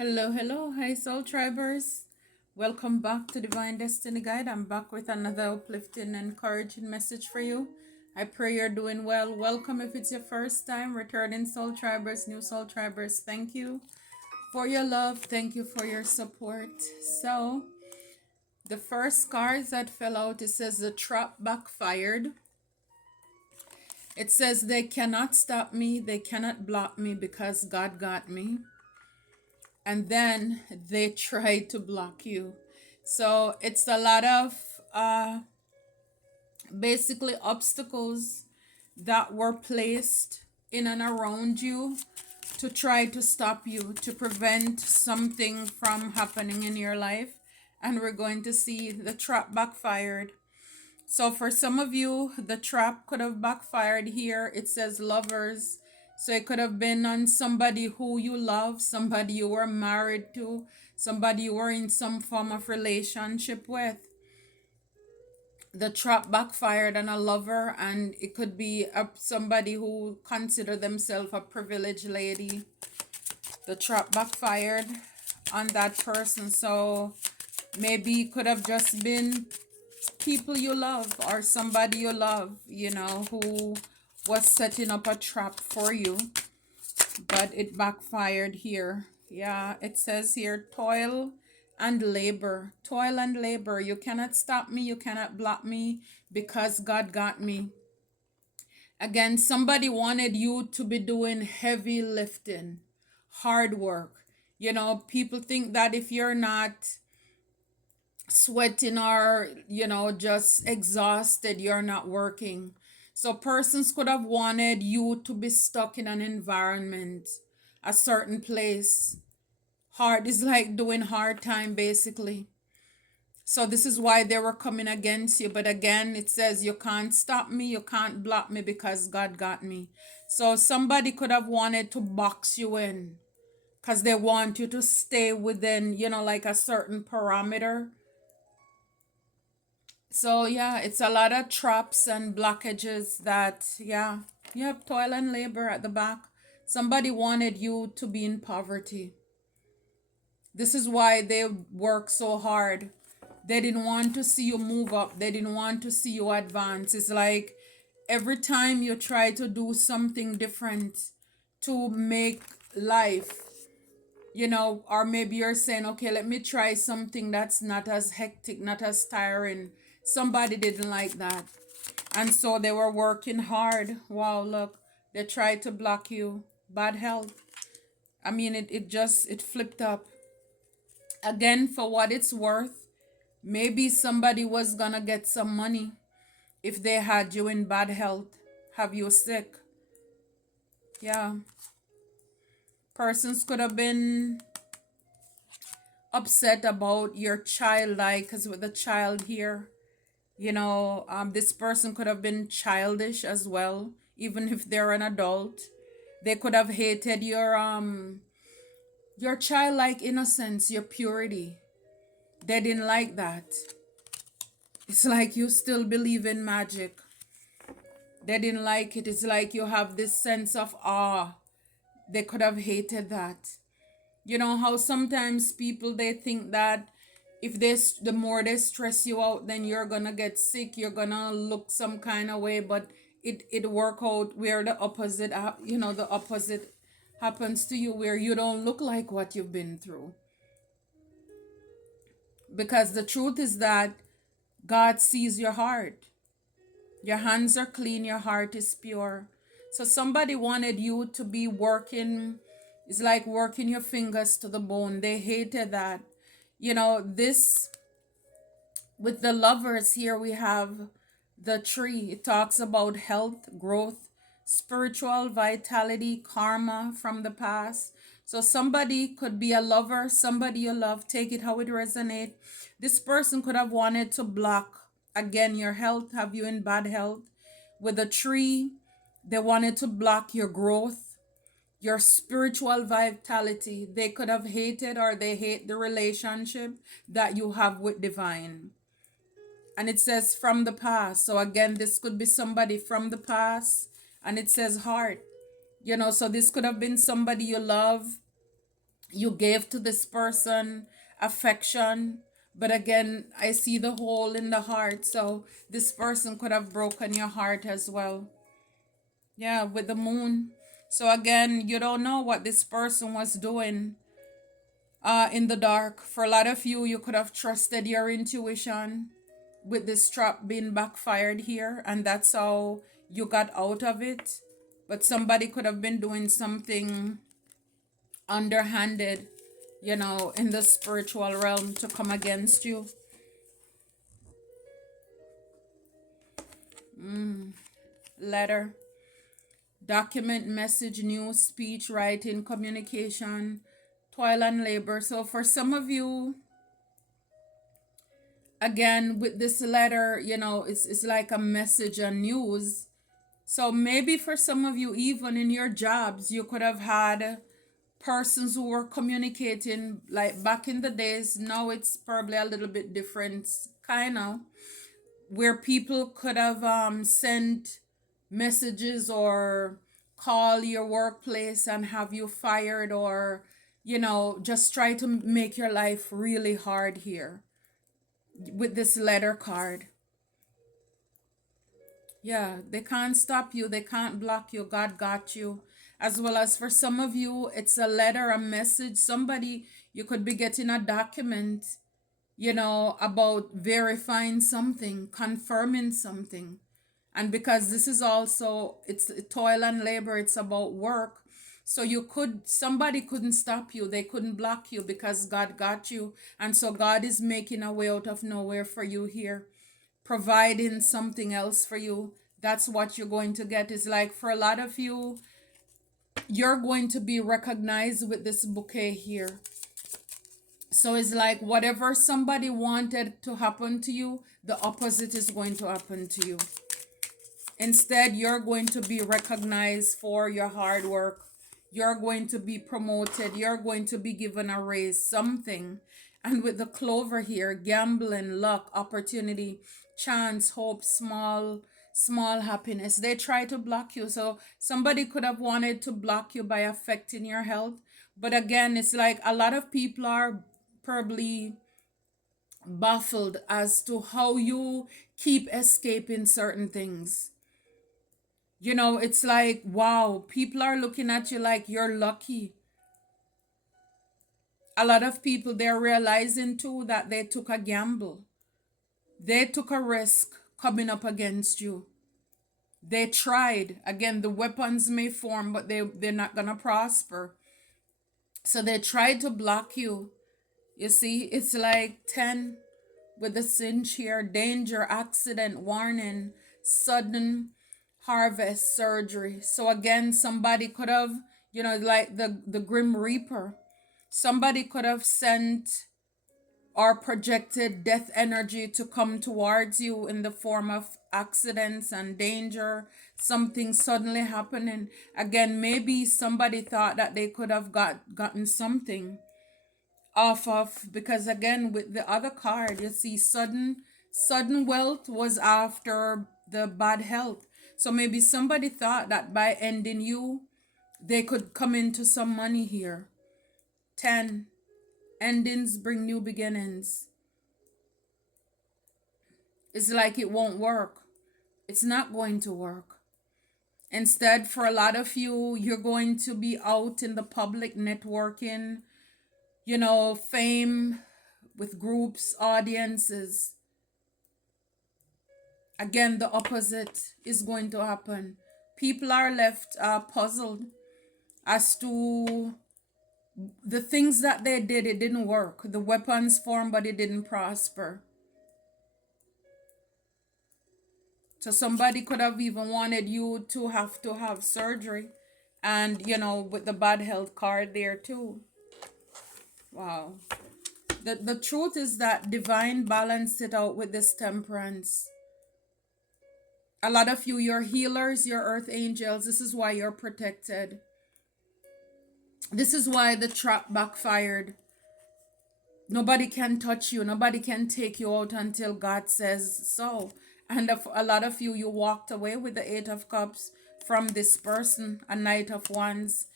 Hello, hello. Hi, Soul Tribers. Welcome back to Divine Destiny Guide. I'm back with another uplifting, encouraging message for you. I pray you're doing well. Welcome if it's your first time. Returning Soul Tribers, new Soul Tribers, thank you for your love. Thank you for your support. So, the first cards that fell out, it says the trap backfired. It says they cannot stop me, they cannot block me because God got me. And then they try to block you. So it's a lot of uh, basically obstacles that were placed in and around you to try to stop you, to prevent something from happening in your life. And we're going to see the trap backfired. So for some of you, the trap could have backfired here. It says lovers. So it could have been on somebody who you love, somebody you were married to, somebody you were in some form of relationship with. The trap backfired on a lover, and it could be somebody who consider themselves a privileged lady. The trap backfired on that person. So maybe it could have just been people you love or somebody you love, who was setting up a trap for you, but it backfired here. Yeah, it says here toil and labor. Toil and labor. You cannot stop me, you cannot block me because God got me. Again, somebody wanted you to be doing heavy lifting, hard work. People think that if you're not sweating or just exhausted, you're not working. So persons could have wanted you to be stuck in an environment, a certain place. Hard is like doing hard time basically. So this is why they were coming against you. But again, it says you can't stop me, you can't block me because God got me. So somebody could have wanted to box you in because they want you to stay within, like a certain parameter. So yeah, it's a lot of traps and blockages that, yeah, you have toil and labor at the back. Somebody wanted you to be in poverty. This is why they work so hard. They didn't want to see you move up. They didn't want to see you advance. It's like every time you try to do something different to make life, or maybe you're saying, okay, let me try something that's not as hectic, not as tiring. Somebody didn't like that. And so they were working hard. Wow, look, they tried to block you. Bad health. I mean, it flipped up. Again, for what it's worth, maybe somebody was gonna get some money if they had you in bad health, have you sick. Yeah. Persons could have been upset about your child, like, because with the child here, this person could have been childish as well, even if they're an adult. They could have hated your childlike innocence, your purity. They didn't like that. It's like you still believe in magic. They didn't like it. It's like you have this sense of awe. They could have hated that. You know how sometimes people, they think that if the more they stress you out, then you're gonna get sick, you're gonna look some kind of way, but it work out where the opposite, the opposite happens to you, where you don't look like what you've been through. Because the truth is that God sees your heart. Your hands are clean, your heart is pure. So somebody wanted you to be working, it's like working your fingers to the bone. They hated that. This with the lovers here, we have the tree. It talks about health, growth, spiritual vitality, karma from the past. So somebody could be a lover, somebody you love, take it how it resonates. This person could have wanted to block, again, your health, have you in bad health. With a tree, they wanted to block your growth, your spiritual vitality. They could have hated, or they hate the relationship that you have with divine. And it says from the past. So again, this could be somebody from the past. And it says heart. So this could have been somebody you love, You gave to this person affection, but again, I see the hole in the heart. So this person could have broken your heart as well. Yeah, with the moon. So again, you don't know what this person was doing in the dark. For a lot of you, you could have trusted your intuition with this trap being backfired here, and that's how you got out of it. But somebody could have been doing something underhanded, in the spiritual realm to come against you. Letter, document, message, news, speech, writing, communication, toil and labor. So for some of you, again, with this letter, it's like a message and news. So maybe for some of you, even in your jobs, you could have had persons who were communicating like back in the days. Now it's probably a little bit different, kind of, where people could have sent messages or call your workplace and have you fired, or just try to make your life really hard here with this letter card. Yeah, they can't stop you, they can't block you. God got you. As well as for some of you, it's a letter, a message. Somebody, you could be getting a document, about verifying something, confirming something. And because this is also, it's toil and labor, it's about work. So somebody couldn't stop you, they couldn't block you because God got you. And so God is making a way out of nowhere for you here, providing something else for you. That's what you're going to get. Is like for a lot of you, you're going to be recognized with this bouquet here. So it's like whatever somebody wanted to happen to you, the opposite is going to happen to you. Instead, you're going to be recognized for your hard work. You're going to be promoted. You're going to be given a raise, something. And with the clover here, gambling, luck, opportunity, chance, hope, small happiness. They try to block you. So somebody could have wanted to block you by affecting your health. But again, it's like a lot of people are probably baffled as to how you keep escaping certain things. It's like, wow, people are looking at you like you're lucky. A lot of people, they're realizing too that they took a gamble. They took a risk coming up against you. They tried. Again, the weapons may form, but they're not going to prosper. So they tried to block you. You see, it's like 10 with the cinch here: danger, accident, warning, sudden harvest, surgery. So again, somebody could have, like the Grim Reaper, somebody could have sent or projected death energy to come towards you in the form of accidents and danger, something suddenly happening. Again, maybe somebody thought that they could have gotten something off of, because again, with the other card, you see sudden wealth was after the bad health. So maybe somebody thought that by ending you, they could come into some money here. 10, endings bring new beginnings. It's like it won't work. It's not going to work. Instead, for a lot of you, you're going to be out in the public networking, fame with groups, audiences. Again, the opposite is going to happen. People are left puzzled as to the things that they did. It didn't work. The weapons formed, but it didn't prosper. So somebody could have even wanted you to have surgery, and with the bad health card there too. Wow. The truth is that divine balanced it out with this temperance. A lot of you, your healers, your earth angels, this is why you're protected. This is why the trap backfired. Nobody can touch you. Nobody can take you out until God says so. And a lot of you walked away with the 8 of Cups from this person, a Knight of Wands.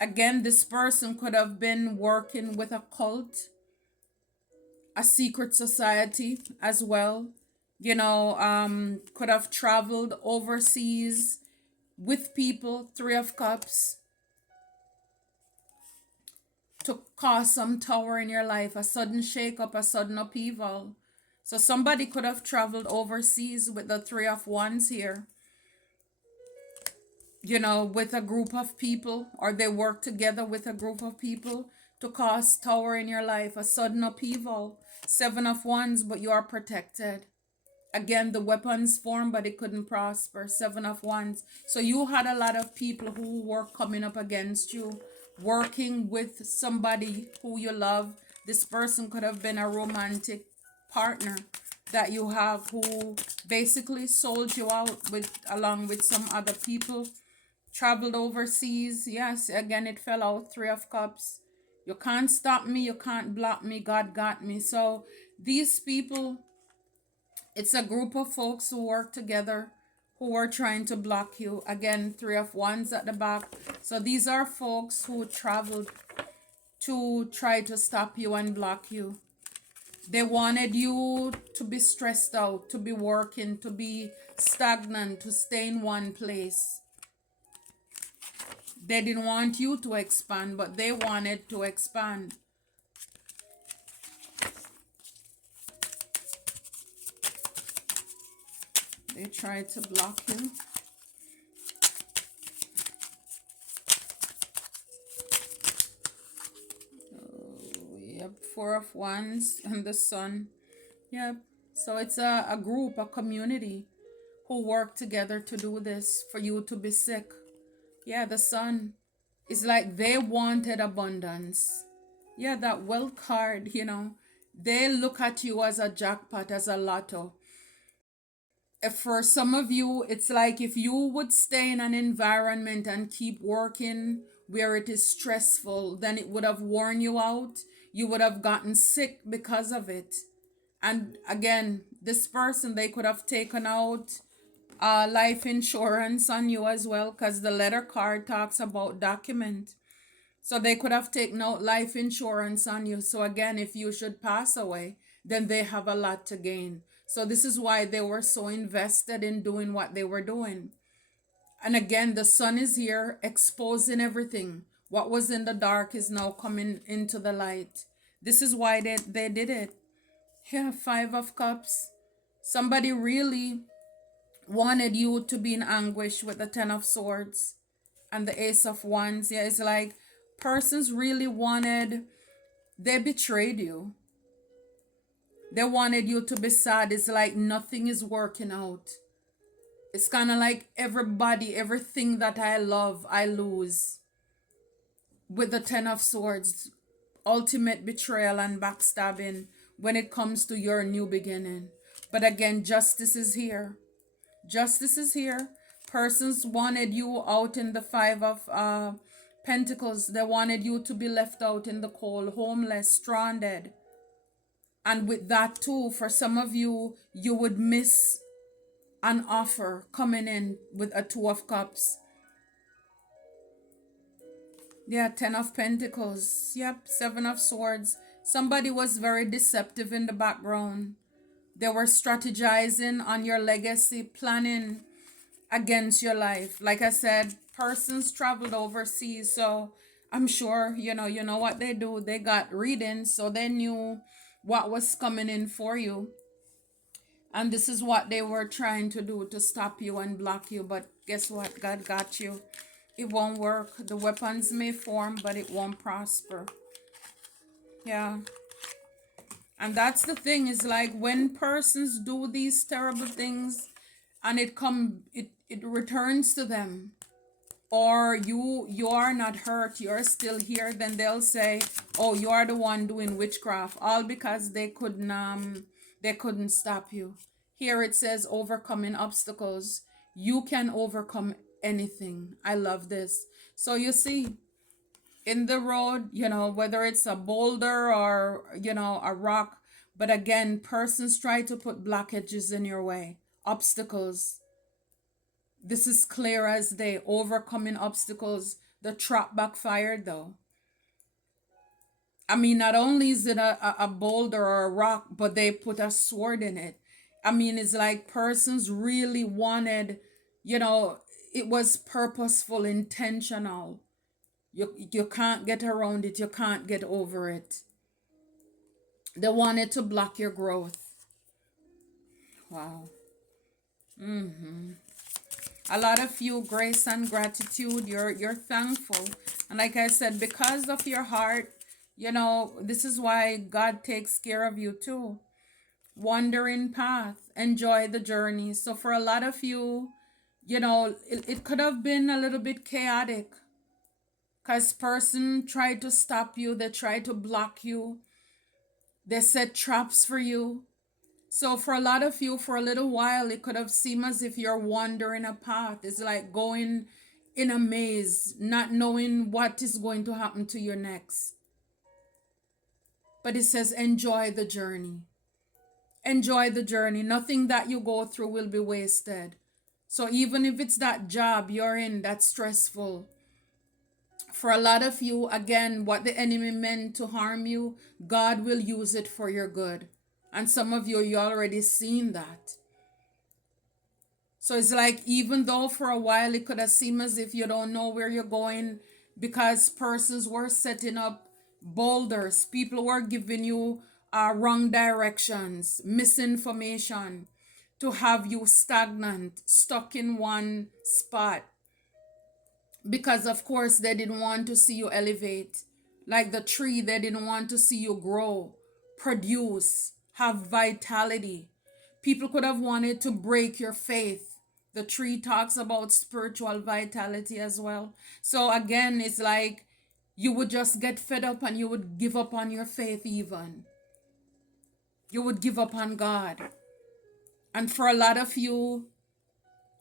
Again, this person could have been working with a cult, a secret society as well. Could have traveled overseas with people, Three of Cups, to cause some tower in your life, a sudden shake up, a sudden upheaval. So somebody could have traveled overseas with the Three of Wands here, with a group of people, or they work together with a group of people to cause tower in your life, a sudden upheaval. Seven of Wands, but you are protected. Again, the weapons formed, but it couldn't prosper. Seven of Wands. So you had a lot of people who were coming up against you, working with somebody who you love. This person could have been a romantic partner that you have, who basically sold you out with along with some other people. Traveled overseas. Yes, again, it fell out. Three of Cups. You can't stop me. You can't block me. God got me. So these people, it's a group of folks who work together, who are trying to block you. Again, Three of Wands at the back. So these are folks who traveled to try to stop you and block you. They wanted you to be stressed out, to be working, to be stagnant, to stay in one place. They didn't want you to expand, but they wanted to expand. They tried to block you. Oh, yep, Four of Wands and the Sun. Yep. So it's a group, a community who work together to do this, for you to be sick. Yeah, the Sun. It's like they wanted abundance. Yeah, that wealth card, they look at you as a jackpot, as a lotto. For some of you, it's like if you would stay in an environment and keep working where it is stressful, then it would have worn you out. You would have gotten sick because of it. And again, this person, they could have taken out life insurance on you as well, because the letter card talks about document. So they could have taken out life insurance on you. So again, if you should pass away, then they have a lot to gain. So this is why they were so invested in doing what they were doing. And again, the Sun is here exposing everything. What was in the dark is now coming into the light. This is why they did it. Here, Five of Cups. Somebody really wanted you to be in anguish with the Ten of Swords and the Ace of Wands. Yeah, it's like persons really they betrayed you. They wanted you to be sad. It's like nothing is working out. It's kind of like everything that I love, I lose. With the Ten of Swords, ultimate betrayal and backstabbing when it comes to your new beginning. But again, justice is here. Justice is here. Persons wanted you out in the Five of Pentacles. They wanted you to be left out in the cold, homeless, stranded. And with that too, for some of you, you would miss an offer coming in with a Two of Cups. Yeah, Ten of Pentacles. Yep, Seven of Swords. Somebody was very deceptive in the background. They were strategizing on your legacy, planning against your life. Like I said, persons traveled overseas, so I'm sure you know what they do. They got readings, so they knew what was coming in for you. And this is what they were trying to do, to stop you and block you. But guess what? God got you. It won't work. The weapons may form, but it won't prosper. Yeah. And that's the thing, is like when persons do these terrible things and it returns to them, or you are not hurt, you're still here, then they'll say, oh, you are the one doing witchcraft, all because they couldn't stop you. Here it says overcoming obstacles. You can overcome anything. I love this. So you see, in the road, whether it's a boulder or a rock, but again, persons try to put blockages in your way, obstacles. This is clear as day. Overcoming obstacles. The trap backfired though. I mean, not only is it a boulder or a rock, but they put a sword in it. I mean, it's like persons really wanted, you know, it was purposeful, intentional. You can't get around it, you can't get over it. They wanted to block your growth. Wow. A lot of you, grace and gratitude, you're thankful. And like I said, because of your heart, you know, this is why God takes care of you too. Wandering path, enjoy the journey. So for a lot of you, you know, it could have been a little bit chaotic because person tried to stop you, they tried to block you, they set traps for you. So for a lot of you, for a little while, it could have seemed as if you're wandering a path. It's like going in a maze, not knowing what is going to happen to you next. But it says, enjoy the journey. Enjoy the journey. Nothing that you go through will be wasted. So even if it's that job you're in that's stressful, for a lot of you, again, what the enemy meant to harm you, God will use it for your good. And some of you already seen that. So it's like, even though for a while it could have seemed as if you don't know where you're going because persons were setting up boulders, people were giving you wrong directions, misinformation to have you stagnant, stuck in one spot. Because of course they didn't want to see you elevate. Like the tree, they didn't want to see you grow, produce, have vitality. People could have wanted to break your faith. The tree talks about spiritual vitality as well. So again, it's like you would just get fed up and you would give up on your faith even. You would give up on God. And for a lot of you,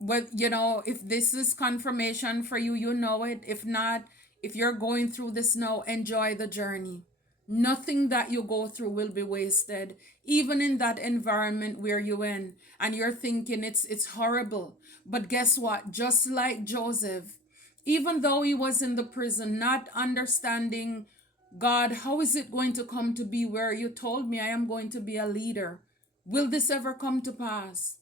but you know, if this is confirmation for you, you know it. If not, if you're going through this now, enjoy the journey. Nothing that you go through will be wasted, even in that environment where you're in and you're thinking it's horrible. But guess what? Just like Joseph, even though he was in the prison, not understanding, God, how is it going to come to be where you told me I am going to be a leader? Will this ever come to pass?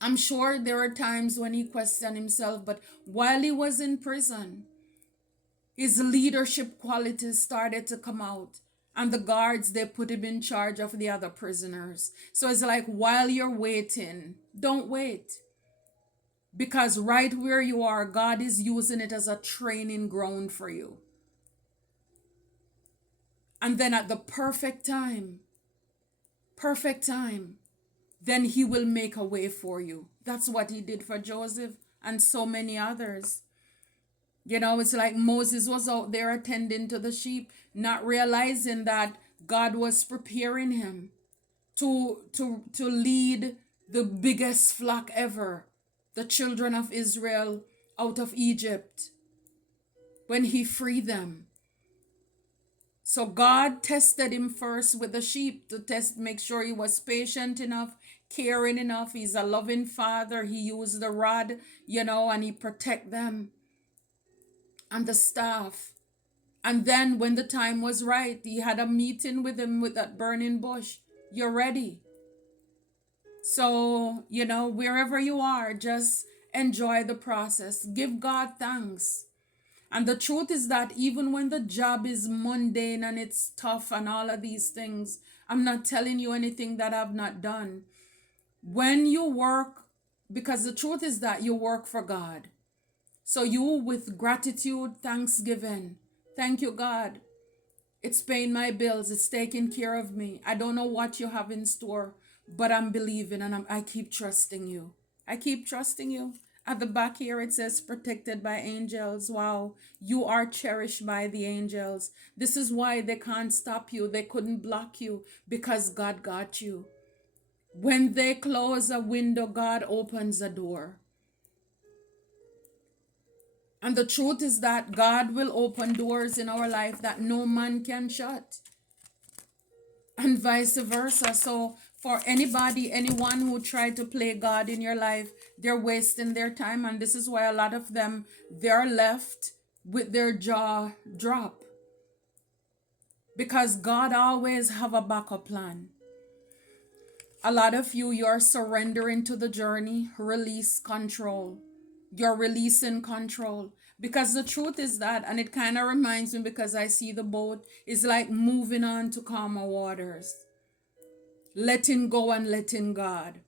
I'm sure there are times when he questioned himself, but while he was in prison, his leadership qualities started to come out. And the guards, they put him in charge of the other prisoners. So it's like, while you're waiting, don't wait. Because right where you are, God is using it as a training ground for you. And then at the perfect time, then he will make a way for you. That's what he did for Joseph and so many others. You know, it's like Moses was out there attending to the sheep, not realizing that God was preparing him to lead the biggest flock ever, the children of Israel out of Egypt, when he freed them. So God tested him first with the sheep to make sure he was patient enough, caring enough. He's a loving father. He used the rod, you know, and he protect them and the staff. And then when the time was right, he had a meeting with him with that burning bush. You're ready. So, you know, wherever you are, just enjoy the process. Give God thanks. And the truth is that even when the job is mundane and it's tough and all of these things, I'm not telling you anything that I've not done. When you work, because the truth is that you work for God. So you, with gratitude, thanksgiving, thank you, God. It's paying my bills. It's taking care of me. I don't know what you have in store, but I'm believing and I keep trusting you. I keep trusting you. At the back here, it says protected by angels. Wow. You are cherished by the angels. This is why they can't stop you. They couldn't block you because God got you. When they close a window, God opens a door. And the truth is that God will open doors in our life that no man can shut. And vice versa. So for anybody, anyone who tried to play God in your life, they're wasting their time. And this is why a lot of them, they're left with their jaw drop, because God always have a backup plan. A lot of you, you're surrendering to the journey. Release control. You're releasing control. Because the truth is that, and it kind of reminds me, because I see the boat is like moving on to calmer waters, letting go and letting God.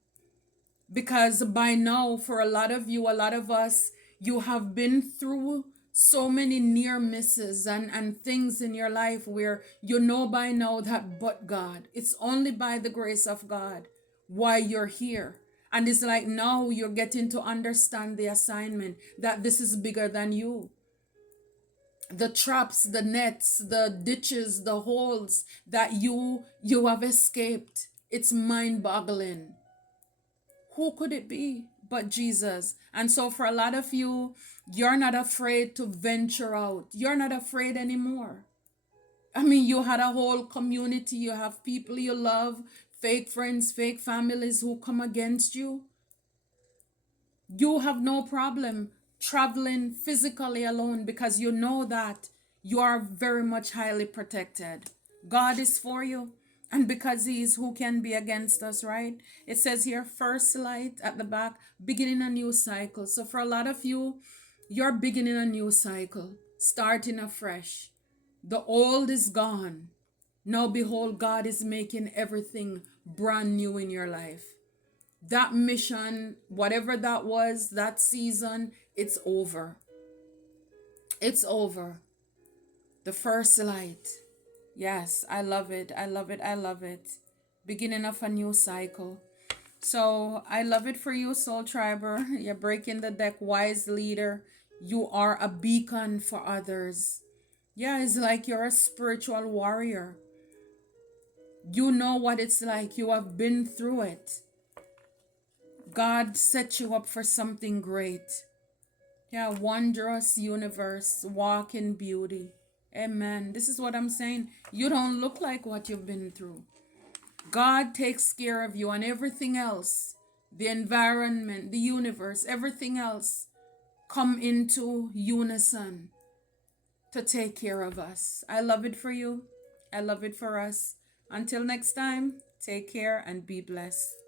Because by now, for a lot of you, a lot of us, you have been through so many near misses and things in your life where you know by now that but God, it's only by the grace of God why you're here. And it's like now you're getting to understand the assignment, that this is bigger than you. The traps, the nets, the ditches, the holes that you have escaped, it's mind-boggling. Who could it be but Jesus? And so for a lot of you, you're not afraid to venture out. You're not afraid anymore. I mean, you had a whole community, you have people you love, fake friends, fake families who come against you. You have no problem traveling physically alone, because you know that you are very much highly protected. God is for you. And because He is, who can be against us, right? It says here, first light at the back, beginning a new cycle. So for a lot of you, you're beginning a new cycle, starting afresh. The old is gone. Now behold, God is making everything brand new in your life. That mission, whatever that was, that season, it's over. It's over. The first light. Yes, I love it. I love it. I love it. Beginning of a new cycle. So I love it for you, Soul Triber. You're breaking the deck, wise leader. You are a beacon for others. Yeah, it's like you're a spiritual warrior. You know what it's like. You have been through it. God set you up for something great. Yeah, wondrous universe, walk in beauty. Amen. This is what I'm saying. You don't look like what you've been through. God takes care of you, and everything else, the environment, the universe, everything else come into unison to take care of us. I love it for you. I love it for us. Until next time, take care and be blessed.